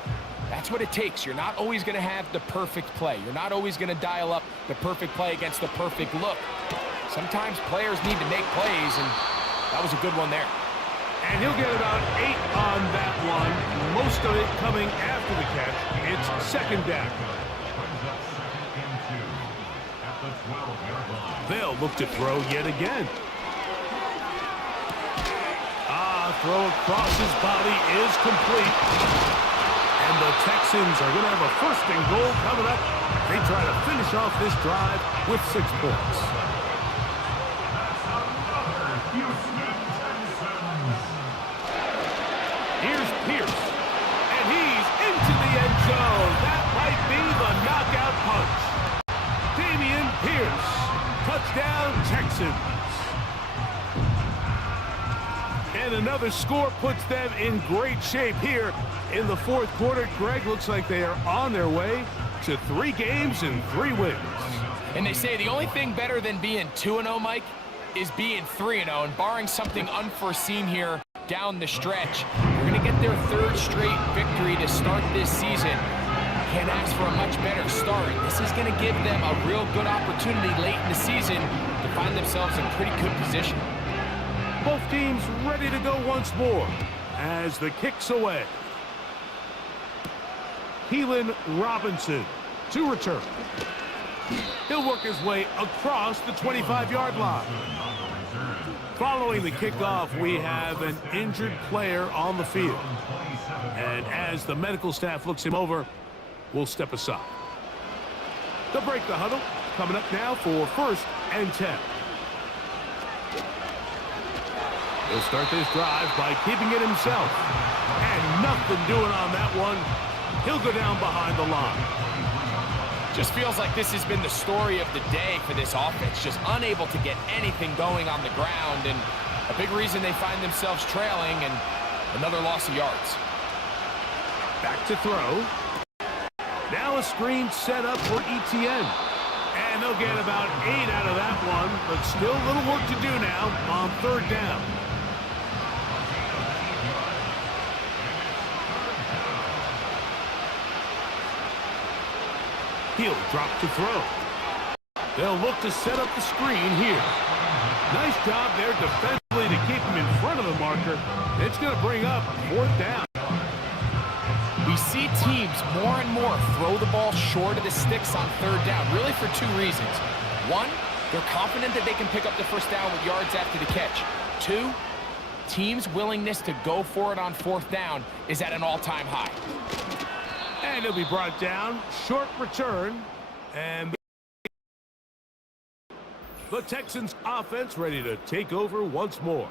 that's what it takes. You're not always going to have the perfect play. You're not always going to dial up the perfect play against the perfect look. Sometimes players need to make plays, and that was a good one there. And he'll get about 8 on that one. Most of it coming after the catch. It's 2nd down. They'll look to throw yet again. Throw across his body is complete. And the Texans are going to have a 1st and goal coming up. They try to finish off this drive with 6 points. Houston Texans. Here's Pierce, and he's into the end zone. That might be the knockout punch. Damian Pierce, touchdown Texans. And another score puts them in great shape here in the fourth quarter. Greg, looks like they are on their way to 3 games and 3 wins. And they say the only thing better than being 2-0, Mike, is being 3-0. And barring something unforeseen here down the stretch, they're going to get their 3rd straight victory to start this season. Can't ask for a much better start. This is going to give them a real good opportunity late in the season to find themselves in pretty good position. Both teams ready to go once more as the kick's away. Keelan Robinson to return. He'll work his way across the 25-yard line. Following the kickoff, we have an injured player on the field. And as the medical staff looks him over, we'll step aside. They'll break the huddle. Coming up now for 1st and 10. He'll start this drive by keeping it himself. And nothing doing on that one. He'll go down behind the line. Just feels like this has been the story of the day for this offense. Just unable to get anything going on the ground. And a big reason they find themselves trailing, and another loss of yards. Back to throw. Now a screen set up for ETN. And they'll get about 8 out of that one, but still a little work to do now on 3rd down. He'll drop to throw. They'll look to set up the screen here. Nice job there defensively to keep him in front of the marker. It's going to bring up 4th down. We see teams more and more throw the ball short of the sticks on 3rd down, really for 2 reasons. 1, they're confident that they can pick up the 1st down with yards after the catch. 2, teams' willingness to go for it on 4th down is at an all-time high. And he'll be brought down. Short return. And the Texans offense ready to take over once more.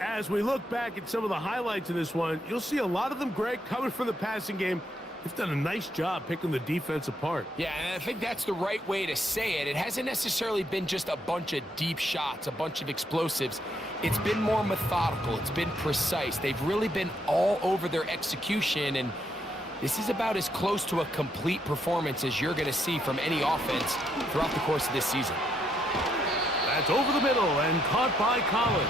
As we look back at some of the highlights in this one, you'll see a lot of them, Greg, coming from the passing game. They've done a nice job picking the defense apart. Yeah, and I think that's the right way to say it. It hasn't necessarily been just a bunch of deep shots, a bunch of explosives. It's been more methodical. It's been precise. They've really been all over their execution, and this is about as close to a complete performance as you're going to see from any offense throughout the course of this season. That's over the middle and caught by Collins.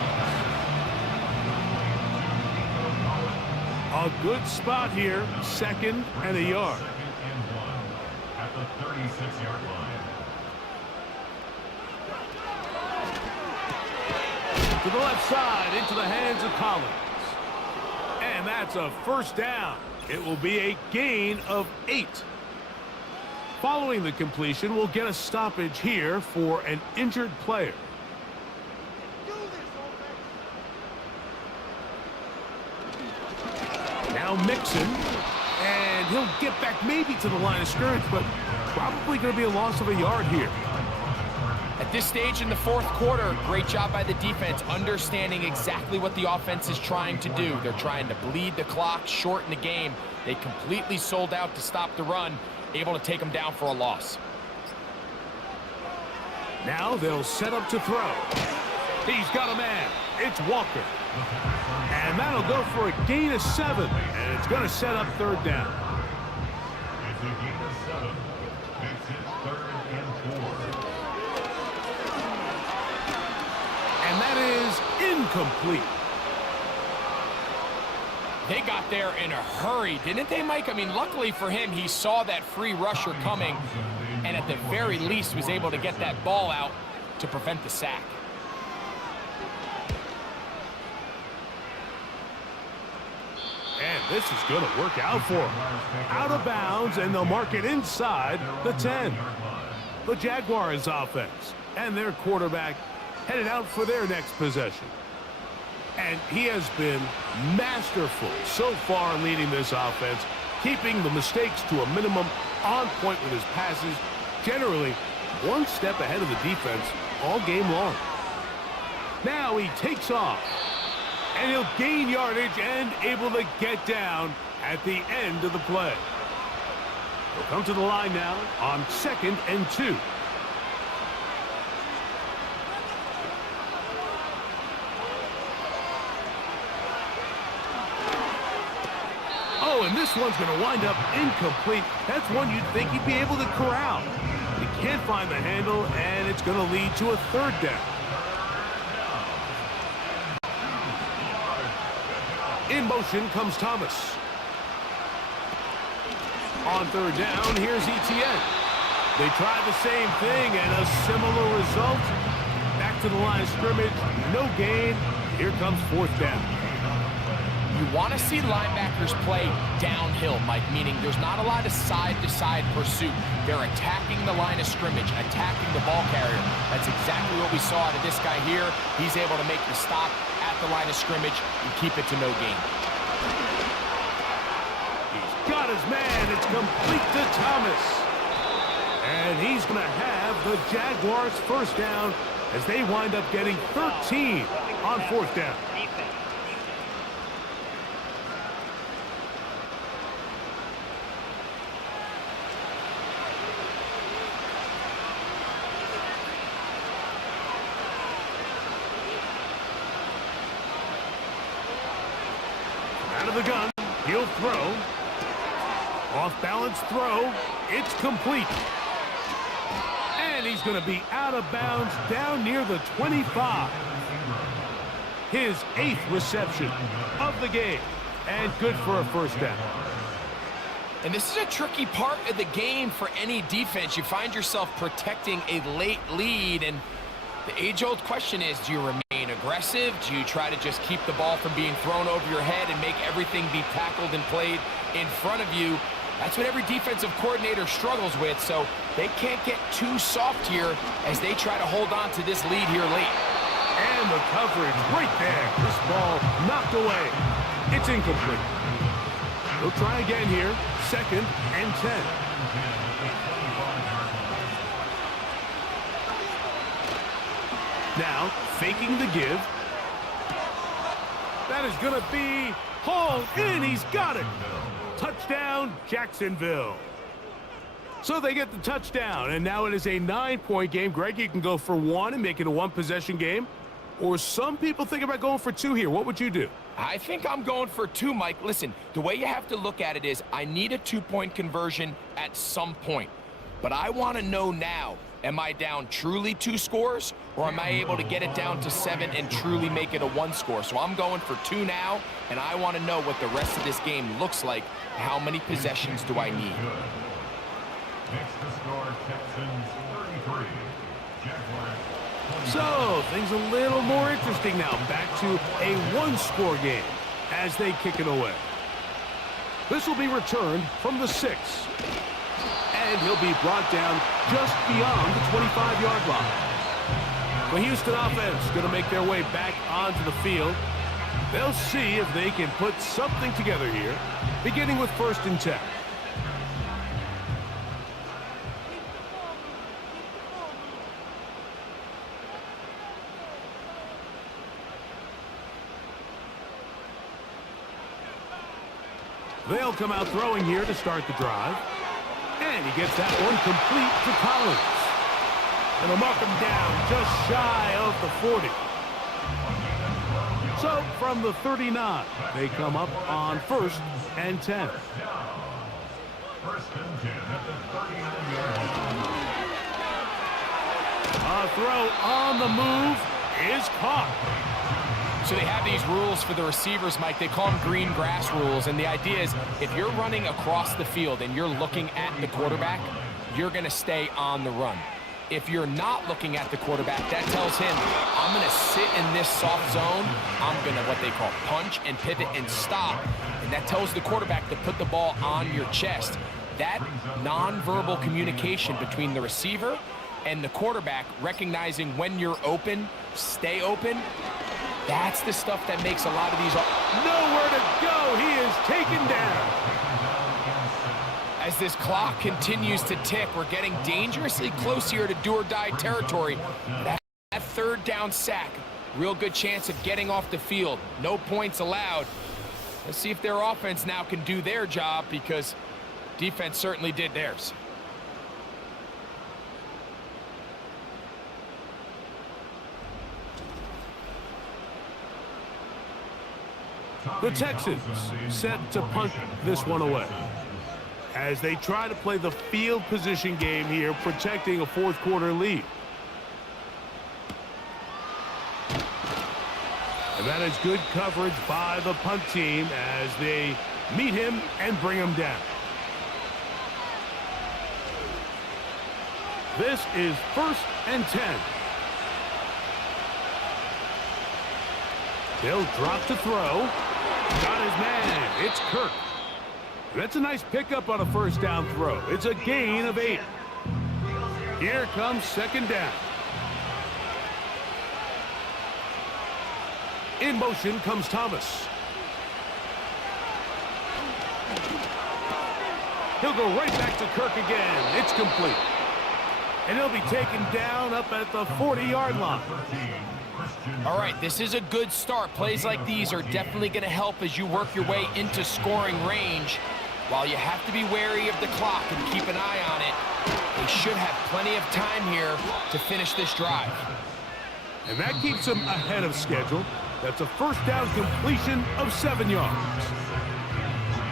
A good spot here, 2nd and a yard. 2nd and 1 at the 36-yard line. To the left side, into the hands of Collins. And that's a 1st down. It will be a gain of 8. Following the completion, we'll get a stoppage here for an injured player. Now Mixon, and he'll get back maybe to the line of scrimmage, but probably going to be a loss of a yard here. At this stage in the 4th quarter, great job by the defense, understanding exactly what the offense is trying to do. They're trying to bleed the clock, shorten the game. They completely sold out to stop the run, able to take them down for a loss. Now they'll set up to throw. He's got a man. It's Walker. And that'll go for a gain of 7. And it's going to set up 3rd down. It's a gain of 7. Makes it 3rd and 4. And that is incomplete. They got there in a hurry, didn't they, Mike? I mean, luckily for him, he saw that free rusher coming, and at the very least was able to get that ball out to prevent the sack. And this is going to work out for him. Out of bounds, and they'll mark it inside the 10. The Jaguars offense and their quarterback headed out for their next possession. And he has been masterful so far leading this offense, keeping the mistakes to a minimum, on point with his passes, generally one step ahead of the defense all game long. Now he takes off. And he'll gain yardage and able to get down at the end of the play. He'll come to the line now on 2nd and 2. Oh, and this one's going to wind up incomplete. That's one you'd think he'd be able to corral. He can't find the handle, and it's going to lead to a 3rd down. In motion comes Thomas. On 3rd down, here's ETN. They tried the same thing and a similar result. Back to the line of scrimmage, no gain. Here comes 4th down. You want to see linebackers play downhill, Mike, meaning there's not a lot of side-to-side pursuit. They're attacking the line of scrimmage, attacking the ball carrier. That's exactly what we saw out of this guy here. He's able to make the stop at the line of scrimmage and keep it to no gain. He's got his man. It's complete to Thomas. And he's going to have the Jaguars 1st down as they wind up getting 13 on 4th down. Out of the gun, he'll throw. Off-balance throw. It's complete. And he's going to be out of bounds down near the 25. His 8th reception of the game. And good for a 1st down. And this is a tricky part of the game for any defense. You find yourself protecting a late lead, and the age-old question is, do you remain aggressive? Do you try to just keep the ball from being thrown over your head and make everything be tackled and played in front of you? That's what every defensive coordinator struggles with, so they can't get too soft here as they try to hold on to this lead here late. And the coverage right there. This ball knocked away. It's incomplete. They'll try again here. 2nd and 10. Now, faking the give. That is going to be hauled in. He's got it. Touchdown, Jacksonville. So they get the touchdown, and now it is a 9-point game. Greg, you can go for 1 and make it a 1-possession game. Or some people think about going for 2 here. What would you do? I think I'm going for 2, Mike. Listen, the way you have to look at it is I need a 2-point conversion at some point. But I want to know now, am I down truly 2 scores, or am I able to get it down to 7 and truly make it a 1 score? So I'm going for 2 now, and I want to know what the rest of this game looks like. How many possessions do I need? Next to score, Texans 33. Jaguars 20. So things a little more interesting now. Back to a 1-score game as they kick it away. This will be returned from the 6. And he'll be brought down just beyond the 25-yard line. The Houston offense going to make their way back onto the field. They'll see if they can put something together here, beginning with 1st and 10. They'll come out throwing here to start the drive. And he gets that one complete to Collins. And they'll mark him down just shy of the 40. So from the 39, they come up on 1st and 10. 1st and 10 at the 39-yard line. A throw on the move is caught. So they have these rules for the receivers, Mike. They call them green grass rules. And the idea is if you're running across the field and you're looking at the quarterback, you're going to stay on the run. If you're not looking at the quarterback, that tells him, I'm going to sit in this soft zone. I'm going to what they call punch and pivot and stop. And that tells the quarterback to put the ball on your chest. That nonverbal communication between the receiver and the quarterback, recognizing when you're open, stay open, that's the stuff that makes a lot of these. Nowhere to go. He is taken down. As this clock continues to tick, we're getting dangerously close here to do-or-die territory. That 3rd down sack real good chance of getting off the field. No points allowed. Let's see if their offense now can do their job, because defense certainly did theirs. The Texans set to punt this one away as they try to play the field position game here, protecting a fourth quarter lead. And that is good coverage by the punt team as they meet him and bring him down. This is 1st and 10. He'll drop to throw. Got his man. It's Kirk. That's a nice pickup on a first down throw. It's a gain of 8. Here comes 2nd down. In motion comes Thomas. He'll go right back to Kirk again. It's complete. And he'll be taken down up at the 40-yard line. All right, this is a good start. Plays like these are definitely going to help as you work your way into scoring range. While you have to be wary of the clock and keep an eye on it, they should have plenty of time here to finish this drive. And that keeps them ahead of schedule. That's a first down completion of 7 yards.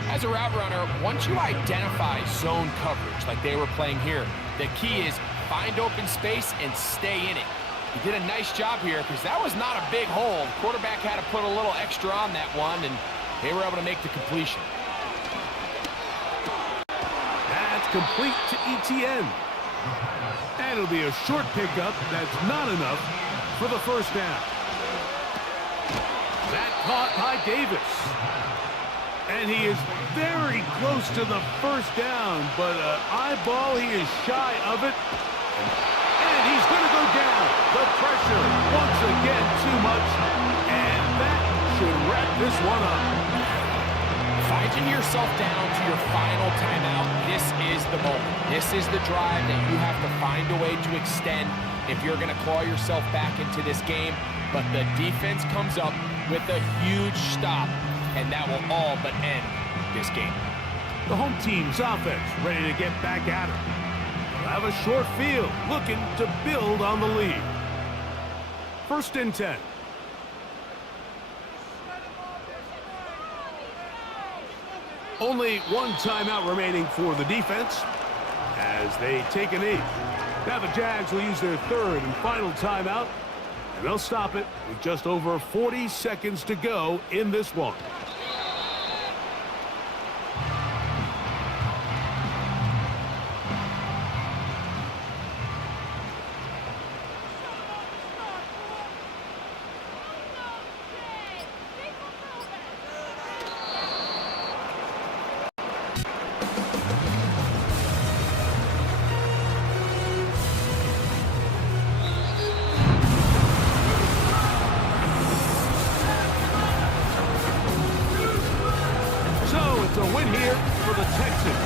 As a route runner, once you identify zone coverage like they were playing here, the key is find open space and stay in it. He did a nice job here because that was not a big hole. The quarterback had to put a little extra on that one, and they were able to make the completion. That's complete to ETN. And it'll be a short pickup. That's not enough for the first down. That caught by Davis. And he is very close to the first down, but eyeball, he is shy of it. And he's going to go down. The pressure, once again, too much. And that should wrap this one up. Finding yourself down to your final timeout, this is the moment. This is the drive that you have to find a way to extend if you're going to claw yourself back into this game. But the defense comes up with a huge stop, and that will all but end this game. The home team's offense ready to get back at it. They'll have a short field, looking to build on the lead. 1st and 10. Only one timeout remaining for the defense as they take a knee. Now the Jags will use their 3rd and final timeout, and they'll stop it with just over 40 seconds to go in this one. It's a win here for the Texans.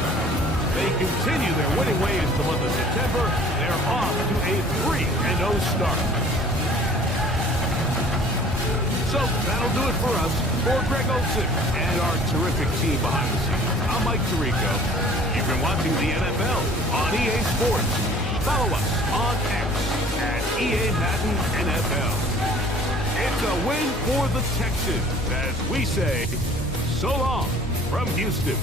They continue their winning ways the month of September. They're off to a 3-0 start. So that'll do it for us. For Greg Olson and our terrific team behind the scenes, I'm Mike Tirico. You've been watching the NFL on EA Sports. Follow us on X at EA Madden NFL. It's a win for the Texans as we say so long from Houston.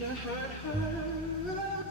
to hurt her.